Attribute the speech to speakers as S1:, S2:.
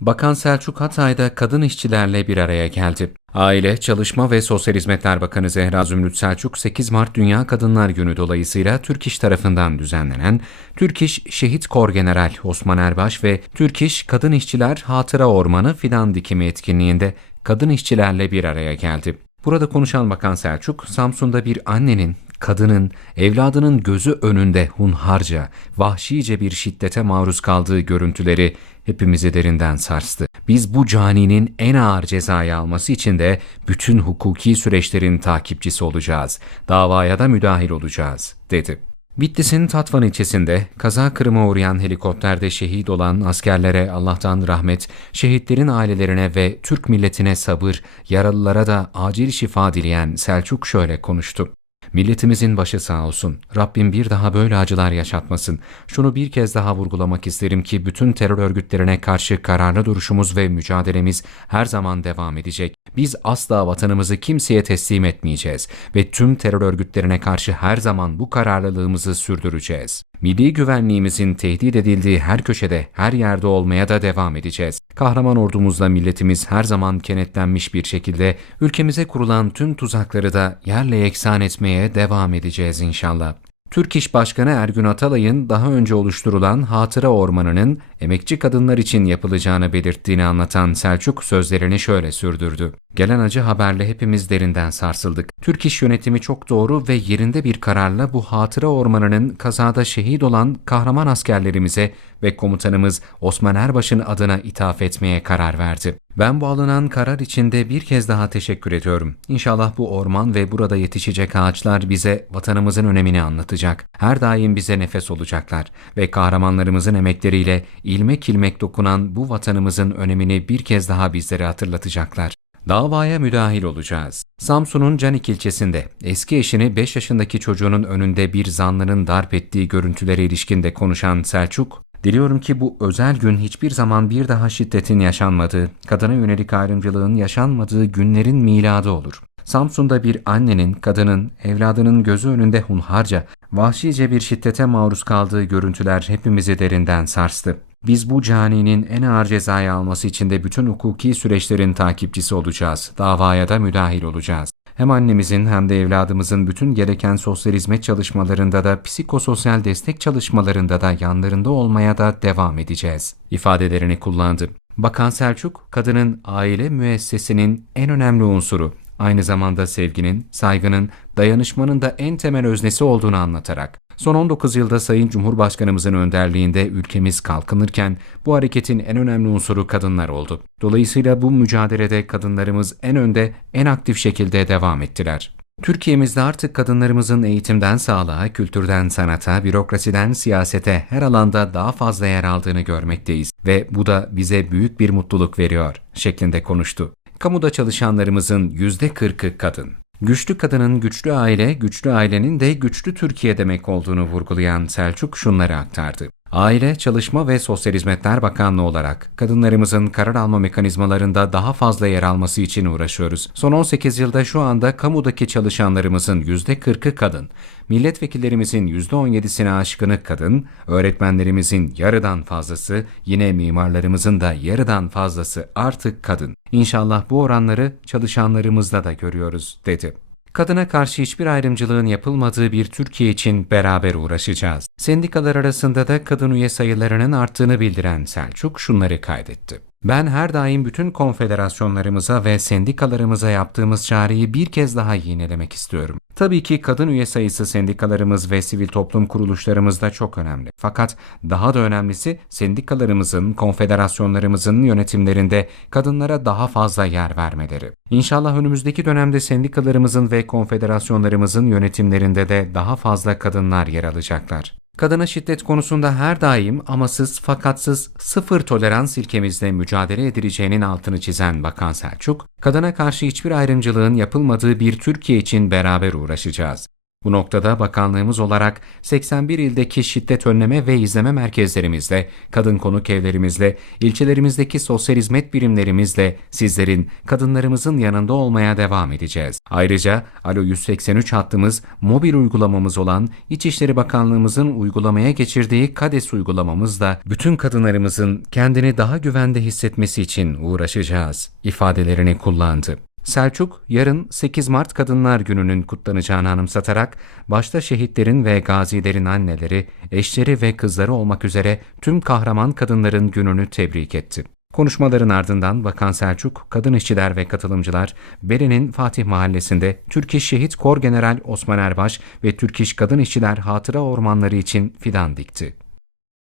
S1: Bakan Selçuk Hatay'da kadın işçilerle bir araya geldi. Aile, Çalışma ve Sosyal Hizmetler Bakanı Zehra Zümrüt Selçuk 8 Mart Dünya Kadınlar Günü dolayısıyla Türk İş tarafından düzenlenen Türk İş Şehit Kor General Osman Erbaş ve Türk İş Kadın İşçiler Hatıra Ormanı Fidan Dikimi etkinliğinde kadın işçilerle bir araya geldi. Burada konuşan Bakan Selçuk, Samsun'da bir annenin, kadının, evladının gözü önünde hunharca, vahşice bir şiddete maruz kaldığı görüntüleri hepimizi derinden sarstı. Biz bu caninin en ağır cezayı alması için de bütün hukuki süreçlerin takipçisi olacağız. Davaya da müdahil olacağız, dedi. Bitlis'in Tatvan ilçesinde kaza kırıma uğrayan helikopterde şehit olan askerlere Allah'tan rahmet, şehitlerin ailelerine ve Türk milletine sabır, yaralılara da acil şifa dileyen Selçuk şöyle konuştu. Milletimizin başı sağ olsun. Rabbim bir daha böyle acılar yaşatmasın. Şunu bir kez daha vurgulamak isterim ki bütün terör örgütlerine karşı kararlı duruşumuz ve mücadelemiz her zaman devam edecek. Biz asla vatanımızı kimseye teslim etmeyeceğiz ve tüm terör örgütlerine karşı her zaman bu kararlılığımızı sürdüreceğiz. Milli güvenliğimizin tehdit edildiği her köşede, her yerde olmaya da devam edeceğiz. Kahraman ordumuzla milletimiz her zaman kenetlenmiş bir şekilde ülkemize kurulan tüm tuzakları da yerle yeksan etmeye devam edeceğiz inşallah. Türk İş Başkanı Ergün Atalay'ın daha önce oluşturulan Hatıra Ormanı'nın emekçi kadınlar için yapılacağını belirttiğini anlatan Selçuk sözlerini şöyle sürdürdü. Gelen acı haberle hepimiz derinden sarsıldık. Türk İş yönetimi çok doğru ve yerinde bir kararla bu Hatıra Ormanı'nın kazada şehit olan kahraman askerlerimize ve komutanımız Osman Erbaş'ın adına ithaf etmeye karar verdi. Ben bu alınan karar için de bir kez daha teşekkür ediyorum. İnşallah bu orman ve burada yetişecek ağaçlar bize vatanımızın önemini anlatacak. Her daim bize nefes olacaklar ve kahramanlarımızın emekleriyle ilmek ilmek dokunan bu vatanımızın önemini bir kez daha bizlere hatırlatacaklar. Davaya müdahil olacağız. Samsun'un Canik ilçesinde eski eşini 5 yaşındaki çocuğunun önünde bir zanlının darp ettiği görüntülere ilişkinde konuşan Selçuk, Diliyorum ki bu özel gün hiçbir zaman bir daha şiddetin yaşanmadığı, kadına yönelik ayrımcılığın yaşanmadığı günlerin miladı olur. Samsun'da bir annenin, kadının, evladının gözü önünde hunharca, vahşice bir şiddete maruz kaldığı görüntüler hepimizi derinden sarstı. Biz bu caninin en ağır cezayı alması için de bütün hukuki süreçlerin takipçisi olacağız. Davaya da müdahil olacağız. Hem annemizin hem de evladımızın bütün gereken sosyal hizmet çalışmalarında da psikososyal destek çalışmalarında da yanlarında olmaya da devam edeceğiz ifadelerini kullandı. Bakan Selçuk, kadının aile müessesinin en önemli unsuru, aynı zamanda sevginin, saygının, dayanışmanın da en temel öznesi olduğunu anlatarak, son 19 yılda Sayın Cumhurbaşkanımızın önderliğinde ülkemiz kalkınırken bu hareketin en önemli unsuru kadınlar oldu. Dolayısıyla bu mücadelede kadınlarımız en önde, en aktif şekilde devam ettiler. Türkiye'mizde artık kadınlarımızın eğitimden sağlığa, kültürden sanata, bürokrasiden siyasete her alanda daha fazla yer aldığını görmekteyiz ve bu da bize büyük bir mutluluk veriyor şeklinde konuştu. Kamuda çalışanlarımızın %40'ı kadın. Güçlü kadının güçlü aile, güçlü ailenin de güçlü Türkiye demek olduğunu vurgulayan Selçuk şunları aktardı. Aile, Çalışma ve Sosyal Hizmetler Bakanlığı olarak kadınlarımızın karar alma mekanizmalarında daha fazla yer alması için uğraşıyoruz. Son 18 yılda şu anda kamudaki çalışanlarımızın %40'ı kadın, milletvekillerimizin %17'sine aşkını kadın, öğretmenlerimizin yarıdan fazlası, yine mimarlarımızın da yarıdan fazlası artık kadın. İnşallah bu oranları çalışanlarımızda da görüyoruz, dedi. Kadına karşı hiçbir ayrımcılığın yapılmadığı bir Türkiye için beraber uğraşacağız. Sendikalar arasında da kadın üye sayılarının arttığını bildiren Selçuk şunları kaydetti. Ben her daim bütün konfederasyonlarımıza ve sendikalarımıza yaptığımız çağrıyı bir kez daha yinelemek istiyorum. Tabii ki kadın üye sayısı sendikalarımız ve sivil toplum kuruluşlarımızda çok önemli. Fakat daha da önemlisi sendikalarımızın, konfederasyonlarımızın yönetimlerinde kadınlara daha fazla yer vermeleri. İnşallah önümüzdeki dönemde sendikalarımızın ve konfederasyonlarımızın yönetimlerinde de daha fazla kadınlar yer alacaklar. Kadına şiddet konusunda her daim amasız fakatsız sıfır tolerans ilkemizle mücadele edileceğinin altını çizen Bakan Selçuk, kadına karşı hiçbir ayrımcılığın yapılmadığı bir Türkiye için beraber uğraşacağız. Bu noktada bakanlığımız olarak 81 ildeki şiddet önleme ve izleme merkezlerimizle, kadın konuk evlerimizle, ilçelerimizdeki sosyal hizmet birimlerimizle sizlerin, kadınlarımızın yanında olmaya devam edeceğiz. Ayrıca Alo 183 hattımız, mobil uygulamamız olan İçişleri Bakanlığımızın uygulamaya geçirdiği KADES uygulamamızla bütün kadınlarımızın kendini daha güvende hissetmesi için uğraşacağız ifadelerini kullandı. Selçuk, yarın 8 Mart Kadınlar Günü'nün kutlanacağını anımsatarak, başta şehitlerin ve gazilerin anneleri, eşleri ve kızları olmak üzere tüm kahraman kadınların gününü tebrik etti. Konuşmaların ardından Bakan Selçuk, kadın işçiler ve katılımcılar, Bere'nin Fatih Mahallesi'nde Türk İş Şehit Kor General Osman Erbaş ve Türk İş Kadın İşçiler Hatıra Ormanları için fidan dikti.